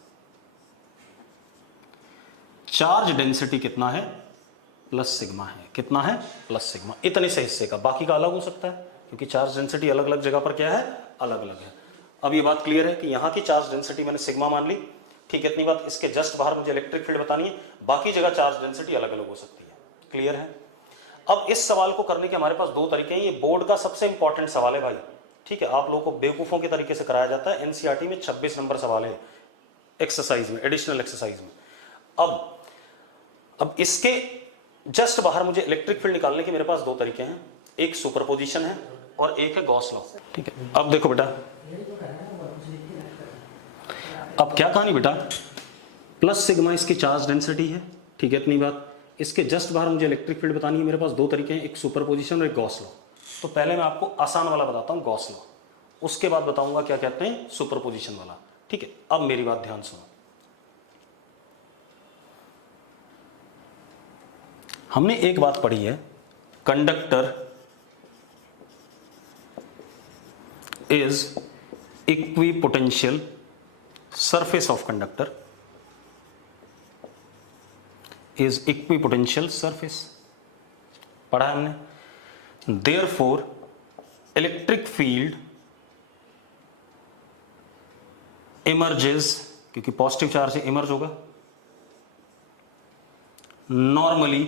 चार्ज डेंसिटी कितना है, प्लस सिग्मा है। कितना है, प्लस सिग्मा। इतने से हिस्से का, बाकी का अलग हो सकता है क्योंकि चार्ज डेंसिटी अलग अलग जगह पर क्या है, अलग अलग है। अब ये बात क्लियर है कि यहां की चार्ज डेंसिटी मैंने सिग्मा मान ली। ठीक है, इतनी बात। इसके जस्ट बाहर मुझे इलेक्ट्रिक फील्ड बतानी है, बाकी जगह चार्ज डेंसिटी अलग अलग हो सकती है। क्लियर है? अब इस सवाल को करने के हमारे पास दो तरीके हैं। ये बोर्ड का सबसे इंपॉर्टेंट सवाल है भाई। ठीक है, आप लोगों को बेवकूफों के तरीके से कराया जाता है। एनसीईआरटी में 26 नंबर सवाल है एक्सरसाइज में, एडिशनल एक्सरसाइज में। अब इसके जस्ट बाहर मुझे इलेक्ट्रिक फील्ड निकालने के मेरे पास दो तरीके हैं, एक सुपरपोजिशन है और एक है गॉस लॉ। ठीक है, अब देखो बेटा, अब क्या कहानी बेटा, प्लस सिग्मा इसकी चार्ज डेंसिटी है। ठीक है, इतनी बात। इसके जस्ट बाहर मुझे इलेक्ट्रिक फील्ड बतानी है, मेरे पास दो तरीके हैं, एक सुपरपोजिशन और एक गॉस लॉ। तो पहले मैं आपको आसान वाला बताता हूं, गॉस लॉ, उसके बाद बताऊंगा क्या कहते हैं सुपरपोजिशन वाला। ठीक है, अब मेरी बात ध्यान सुनो। हमने एक बात पढ़ी है, conductor is equipotential, surface of conductor is equipotential surface, पढ़ा है हमने। देयरफॉर इलेक्ट्रिक फील्ड इमर्जेस, क्योंकि पॉजिटिव चार्ज से इमर्ज होगा, normally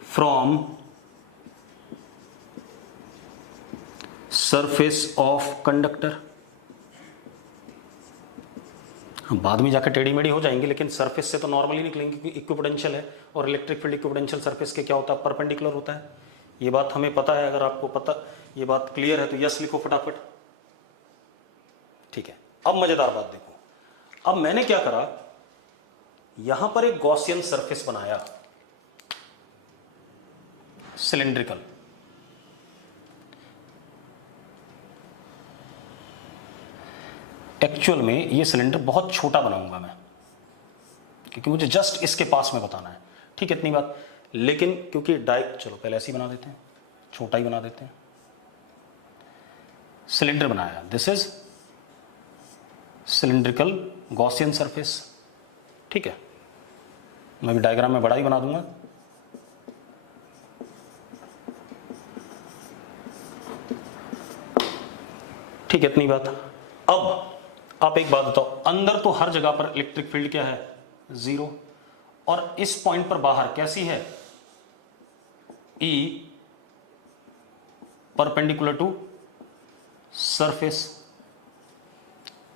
from surface of conductor. बाद में जाकर टेढ़ी मेढ़ी हो जाएंगे, लेकिन सरफेस से तो नॉर्मली निकलेंगे क्योंकि इक्विपोटेंशियल है, और इलेक्ट्रिक फील्ड इक्विपोटेंशियल सरफेस के क्या होता है, परपेंडिकुलर होता है। ये बात हमें पता है, अगर आपको पता ये बात क्लियर है तो यस लिखो फटाफट। ठीक है, अब मजेदार बात देखो। अब मैंने क्या करा, यहां पर एक गॉसियन सरफेस बनाया, सिलिंड्रिकल। एक्चुअल में ये सिलेंडर बहुत छोटा बनाऊंगा मैं, क्योंकि मुझे जस्ट इसके पास में बताना है। ठीक है, इतनी बात। लेकिन क्योंकि चलो पहले ऐसे ही बना देते हैं, छोटा ही बना देते हैं। सिलेंडर बनाया, this is cylindrical Gaussian surface. ठीक है, मैं भी डायग्राम में बड़ा ही बना दूंगा। ठीक है, इतनी बात। अब आप एक बात बताओ, अंदर तो हर जगह पर इलेक्ट्रिक फील्ड क्या है, जीरो, और इस पॉइंट पर बाहर कैसी है, E perpendicular to surface,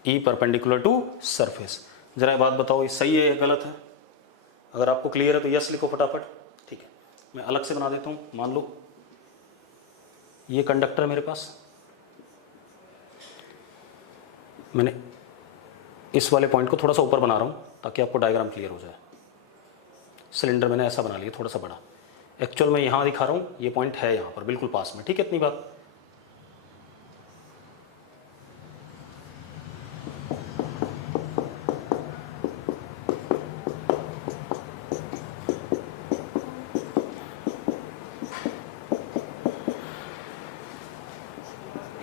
E perpendicular to surface. जरा ये बात बताओ, ये सही है या गलत है? अगर आपको क्लियर है तो यस लिखो फटाफट। ठीक है, मैं अलग से बना देता हूं। मान लो ये कंडक्टर मेरे पास, मैंने इस वाले पॉइंट को थोड़ा सा ऊपर बना रहा हूं ताकि आपको डायग्राम क्लियर हो जाए। सिलेंडर मैंने ऐसा बना लिया, थोड़ा सा बड़ा। एक्चुअल में यहां दिखा रहा हूं, ये पॉइंट है यहां पर बिल्कुल पास में। ठीक है, इतनी बात।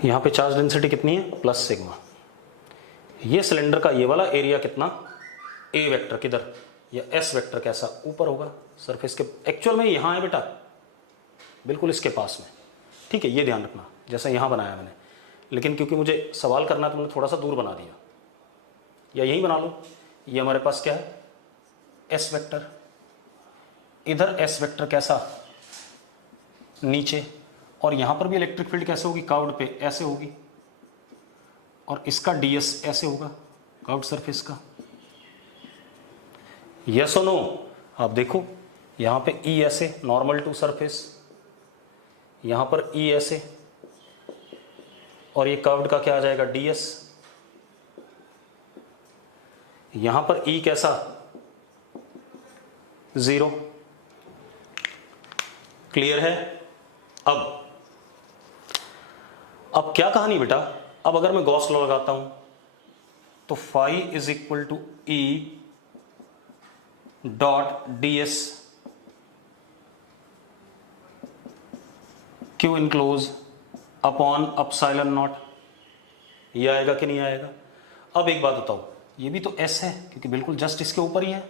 यहां पे चार्ज डेंसिटी कितनी है, प्लस सिग्मा। ये सिलेंडर का ये वाला एरिया कितना, ए वेक्टर किधर, या एस वेक्टर कैसा, ऊपर होगा सरफेस के। एक्चुअल में यहां है बेटा, बिल्कुल इसके पास में। ठीक है, ये ध्यान रखना, जैसा यहां बनाया मैंने। लेकिन क्योंकि मुझे सवाल करना तो मैंने थोड़ा सा दूर बना दिया, या यही बना लो। ये हमारे पास क्या है, एस वेक्टर। इधर एस वेक्टर कैसा, नीचे, और यहां पर भी इलेक्ट्रिक फील्ड कैसे होगी, कर्व्ड पे ऐसे होगी, और इसका ds ऐसे होगा, कर्व्ड सरफेस का। यस और नो? आप देखो यहां पे E ऐसे, नॉर्मल टू सरफेस, यहां पर E ऐसे, और ये कर्व्ड का क्या आ जाएगा, ds। यहां पर E कैसा, जीरो। क्लियर है? अब क्या कहानी बेटा, अब अगर मैं गॉस लॉ लगाता हूं तो phi is equal to E dot ds q enclose upon epsilon naught. ये आएगा कि नहीं आएगा? अब एक बात बताओ, ये भी तो S है क्योंकि बिल्कुल जस्ट इसके ऊपर ही है।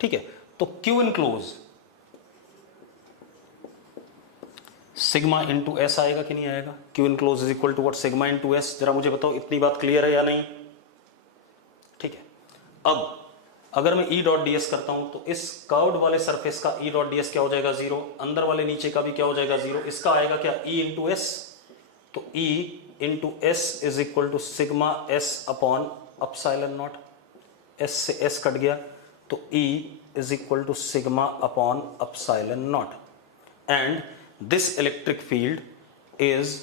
ठीक है, तो q enclose sigma into s आएगा कि नहीं आएगा? Q enclose is equal to what, sigma into s. जरा मुझे बताओ, इतनी बात क्लियर है या नहीं? ठीक है, अब अगर मैं E डॉट ds करता हूं तो इस कर्व्ड वाले सरफेस का E डॉट ds क्या हो जाएगा, जीरो। अंदर वाले नीचे का भी क्या हो जाएगा, जीरो। इसका आएगा क्या, E इंटू एस। तो E into s is equal to sigma s upon epsilon naught. S से एस कट गया तो E is equal to sigma upon epsilon naught. And this electric field is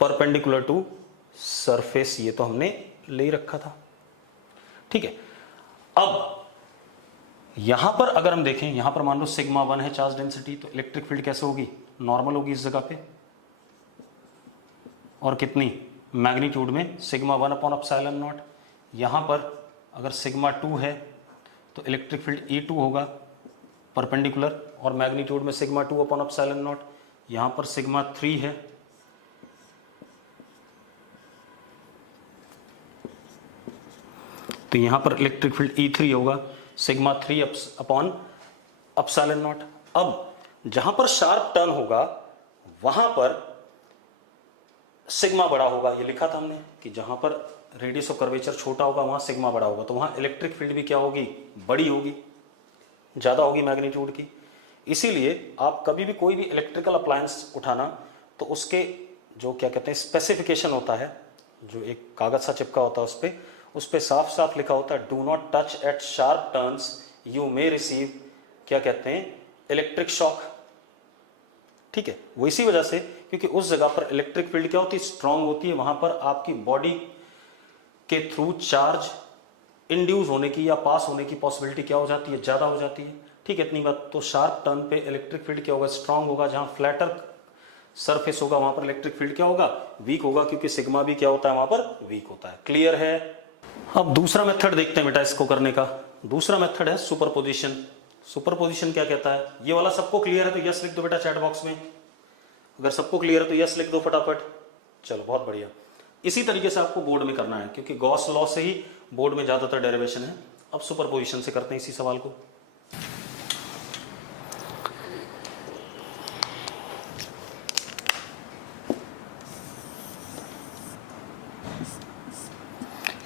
perpendicular to surface. ये तो हमने ले रखा था। ठीक है, अब यहां पर अगर हम देखें, यहां पर मान लो सिग्मा 1 है चार्ज डेंसिटी, तो इलेक्ट्रिक फील्ड कैसे होगी, नॉर्मल होगी इस जगह पे, और कितनी, मैग्नीट्यूड में सिग्मा 1 अपॉन अपसाइलन नॉट। यहां पर अगर सिग्मा 2 है तो इलेक्ट्रिक फील्ड E2 होगा परपेंडिकुलर, और मैग्नीट्यूड में सिग्मा 2 अपॉन अपसाइलन नॉट। यहां पर सिग्मा 3 है, तो यहां पर इलेक्ट्रिक फील्ड E3 होगा सिग्मा 3 अपॉन एप्सिलॉन नॉट। अब जहां पर शार्प टर्न होगा वहां पर सिग्मा बड़ा होगा, ये लिखा था हमने कि जहां पर रेडियस ऑफ कर्वेचर छोटा होगा वहां सिग्मा बड़ा होगा, तो वहां इलेक्ट्रिक फील्ड भी क्या होगी, बड़ी होगी, ज्यादा होगी मैग्नीट्यूड की। इसीलिए आप कभी भी कोई भी इलेक्ट्रिकल अप्लायंस उठाना तो उसके जो क्या कहते हैं स्पेसिफिकेशन होता है, जो एक कागज सा चिपका होता है उस पे साफ साफ लिखा होता है do not touch eight sharp turns you may receive क्या कहते हैं इलेक्ट्रिक शॉक। ठीक है, वो इसी वजह से क्योंकि उस जगह पर इलेक्ट्रिक फील्ड क्या होती है, स्ट्रांग होती है, वहां पर आपकी बॉडी के थ्रू चार्ज इंड्यूस होने की या पास होने की पॉसिबिलिटी क्या हो जाती है, ज्यादा हो जाती है। ठीक है, इतनी बात। तो शार्प टर्न पे इलेक्ट्रिक फील्ड क्या होगा, स्ट्रांग होगा। जहां फ्लैटर सरफेस होगा वहां पर इलेक्ट्रिक फील्ड क्या होगा, वीक होगा, क्योंकि सिग्मा भी क्या होता है वहां पर वीक होता है। क्लियर है। अब दूसरा मेथड देखते हैं बेटा इसको करने का। दूसरा मेथड है सुपरपोजिशन। सुपरपोजिशन क्या कहता है, ये वाला सबको क्लियर है तो यस लिख दो बेटा चैट बॉक्स में। अगर सबको क्लियर है तो यस लिख दो फटाफट। चलो बहुत बढ़िया। इसी तरीके से आपको बोर्ड में करना है क्योंकि गॉस लॉ से ही बोर्ड में ज्यादातर डेरिवेशन है। अब सुपरपोजिशन से करते हैं इसी सवाल को।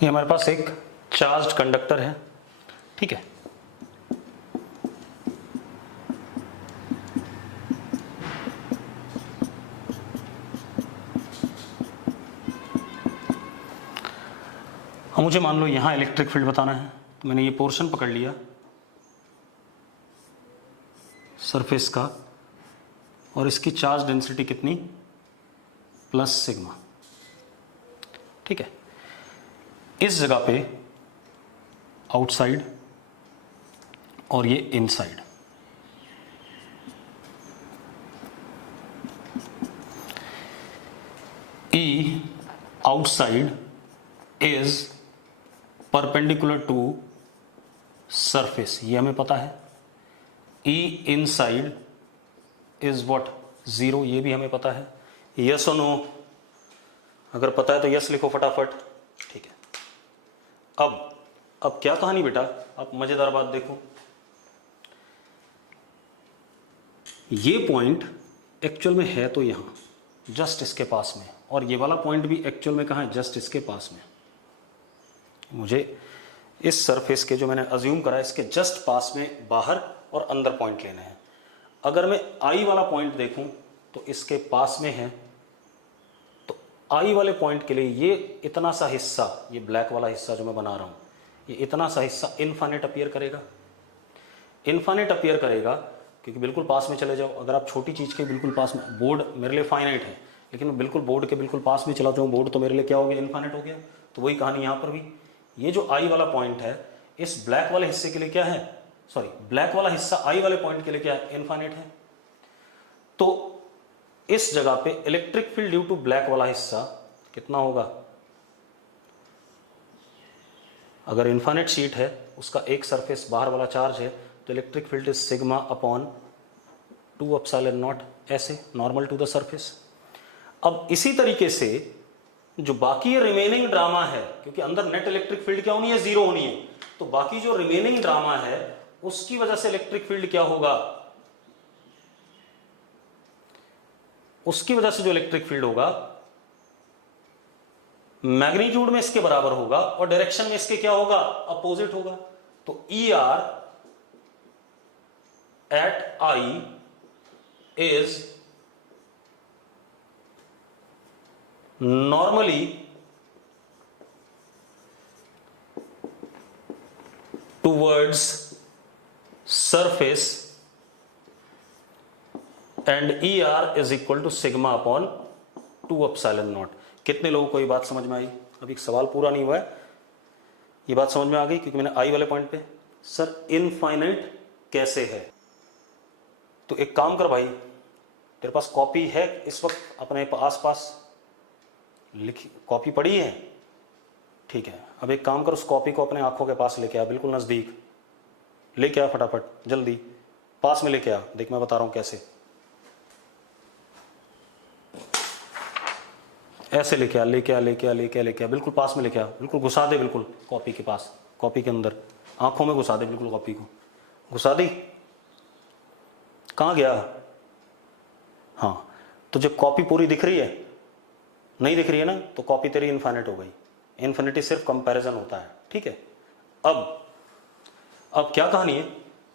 ये हमारे पास एक चार्ज्ड कंडक्टर है। ठीक है, अब मुझे मान लो यहां इलेक्ट्रिक फील्ड बताना है, तो मैंने ये पोर्शन पकड़ लिया सरफेस का और इसकी चार्ज डेंसिटी कितनी, प्लस सिग्मा। ठीक है, इस जगह पे आउटसाइड और ये inside. E outside is perpendicular to surface, ये हमें पता है। E इनसाइड इज व्हाट, 0, ये भी हमें पता है। यस और नो, अगर पता है तो यस लिखो फटाफट। ठीक है, अब क्या कहानी बेटा, अब मजेदार बात देखो। ये पॉइंट एक्चुअल में है तो यहां जस्ट इसके पास में, और ये वाला पॉइंट भी एक्चुअल में कहां है, जस्ट इसके पास में। मुझे इस सरफेस के जो मैंने अज्यूम करा है इसके जस्ट पास में बाहर और अंदर पॉइंट लेने हैं। अगर मैं आई वाला पॉइंट देखूं तो इसके पास में है, तो आई वाले पॉइंट के लिए ये इतना सा हिस्सा, ये ब्लैक वाला हिस्सा जो मैं बना रहा हूं, ये इतना सा हिस्सा इनफाइनाइट अपीयर करेगा। इनफाइनाइट अपीयर करेगा क्योंकि बिल्कुल पास में चले जाओ। अगर आप छोटी चीज के बिल्कुल पास में, बोर्ड मेरे लिए फाइनाइट है लेकिन मैं बिल्कुल बोर्ड के बिल्कुल पास में चला जाऊं, बोर्ड तो मेरे लिए क्या हो गया, इनफाइनाइट हो गया। तो वही कहानी यहां पर भी, ये जो आई वाला पॉइंट है इस ब्लैक वाले हिस्से के लिए क्या है, सॉरी ब्लैक वाला हिस्सा आई वाले पॉइंट के लिए क्या है, इनफाइनाइट है। तो इस जगह पे electric field due to black वाला हिस्सा कितना होगा, अगर इनफाइनाइट शीट है उसका एक सरफेस बाहर वाला चार्ज है तो electric field is sigma upon 2 epsilon not, ऐसे नॉर्मल टू द सरफेस। अब इसी तरीके से जो बाकी रिमेनिंग ड्रामा है, क्योंकि अंदर नेट इलेक्ट्रिक फील्ड क्या होनी है, 0 होनी है, तो बाकी जो रिमेनिंग ड्रामा है उसकी वजह से इलेक्ट्रिक फील्ड क्या होगा, उसकी वजह से जो इलेक्ट्रिक फील्ड होगा मैग्नीट्यूड में इसके बराबर होगा और डायरेक्शन में इसके क्या होगा, अपोजिट होगा। तो ER एट I इज normally towards surface and ER is equal to sigma upon 2 epsilon naught। कितने लोगों को ये बात समझ में आई? अभी सवाल पूरा नहीं हुआ है, ये बात समझ में आ गई? क्योंकि मैंने आई वाले पॉइंट पे, सर इनफाइनाइट कैसे है, तो एक काम कर भाई, तेरे पास कॉपी है इस वक्त अपने आसपास, लिखी कॉपी पड़ी है, ठीक है। अब एक काम कर, उस कॉपी को अपने आंखों के पास लेके आ, बिल्कुल नजदीक लेके आ, फटाफट जल्दी पास में लेके आ। देख मैं बता रहा हूं कैसे, ऐसे लेके आ, लेके आ, लेके आ, लेके आ, लेके आ, बिल्कुल पास में लेके आ, बिल्कुल घुसा दे बिल्कुल कॉपी के पास। कॉपी के अंदर, आंखों में घुसा दे, बिल्कुल कॉपी को घुसा दी। कहाँ गया? हाँ, तो जब कॉपी पूरी दिख रही है, नहीं दिख रही है ना, तो कॉपी तेरी इन्फाइनाइट हो गई। इन्फिनिटी सिर्फ कंपैरिजन होता है, ठीक है। अब क्या कहानी है,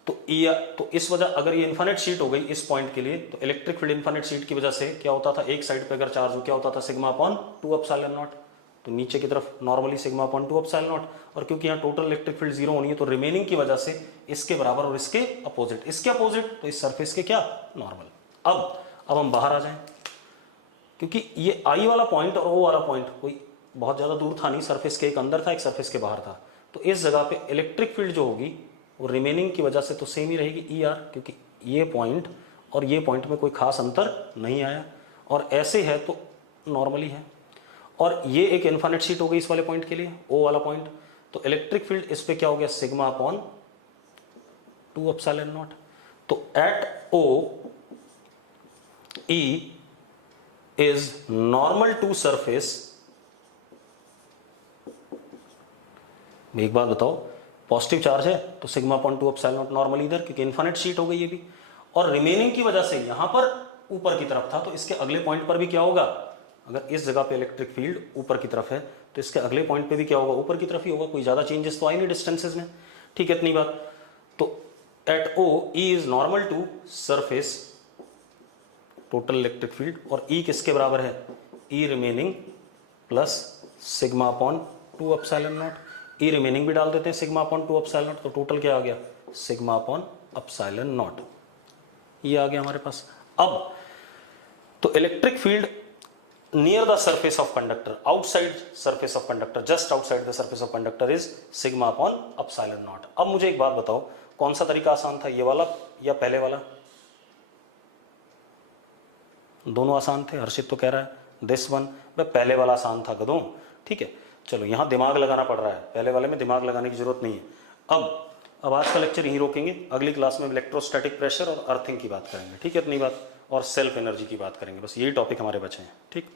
तो इस वजह, अगर ये इन्फिनिट शीट हो गई इस पॉइंट के लिए, तो इलेक्ट्रिक फील्ड इन्फिनिट शीट की वजह से क्या होता था, एक साइड पे अगर चार्ज हो, क्या होता था, सिग्मा अपॉन 2 एप्सिलॉन नॉट। तो नीचे की तरफ normally sigma upon 2 epsilon not, और क्योंकि यहाँ टोटल इलेक्ट्रिक फील्ड जीरो होनी है, तो रिमेनिंग की वजह से इसके बराबर और इसके अपोजिट, तो इस सरफेस के क्या, नॉर्मल। अब हम बाहर आ जाएं, क्योंकि ये आई वाला पॉइंट और ओ वाला पॉइंट कोई बहुत ज्यादा दूर था नहीं, सरफेस के एक अंदर था, एक सरफेस के बाहर था। तो इस जगह पे इलेक्ट्रिक फील्ड जो होगी वो रिमेनिंग की वजह से तो सेम ही रहेगी, ई आर, क्योंकि ये पॉइंट और ये पॉइंट में कोई खास अंतर नहीं आया, और ऐसे है तो नॉर्मली है। और ये एक इन्फिनिट शीट हो गई इस वाले पॉइंट के लिए, ओ वाला पॉइंट। तो इलेक्ट्रिक फील्ड इस पे क्या हो गया, सिग्मा अपॉन 2 एप्सिलॉन नॉट। तो at O E is normal to surface. एक बात बताओ, पॉजिटिव चार्ज है तो sigma upon 2 epsilon naught normal इधर, क्योंकि इन्फिनिट शीट हो गई ये भी, और रिमेनिंग की वजह से यहां पर ऊपर की तरफ था, तो इसके अगले पॉइंट पर भी क्या होगा, अगर इस जगह पे इलेक्ट्रिक फील्ड ऊपर की तरफ है तो इसके अगले पॉइंट पे भी क्या होगा, ऊपर की तरफ ही होगा, कोई ज्यादा चेंजेस तो आई नहीं डिस्टेंसेज में, ठीक है, इतनी बात। तो at O E is normal to surface total electric field, और ई किसके बराबर है, E remaining plus sigma upon 2 epsilon nought. E remaining भी डाल देते हैं, सिग्मा अपॉन 2 एप्सिलॉन नॉट, तो टोटल क्या आ गया, सिग्मा अपॉन एप्सिलॉन नॉट, ये आ गया हमारे पास। अब तो electric field near the surface of conductor, outside surface of conductor, just outside the surface of conductor is sigma upon epsilon not. अब मुझे एक बात बताओ, कौन सा तरीका आसान था, ये वाला या पहले वाला? दोनों आसान थे, हर्षित तो कह रहा है दिस वन। भाई पहले वाला आसान था गधों, ठीक है, चलो यहाँ दिमाग लगाना पड़ रहा है, पहले वाले में दिमाग लगाने की जरूरत नहीं है। अब आज का लेक्चर यहीं रोकेंगे, अगली क्लास में इलेक्ट्रोस्टैटिक प्रेशर और अर्थिंग की बात करेंगे, ठीक है, इतनी बात, और सेल्फ एनर्जी की बात करेंगे, बस यही टॉपिक हमारे बचे हैं, ठीक।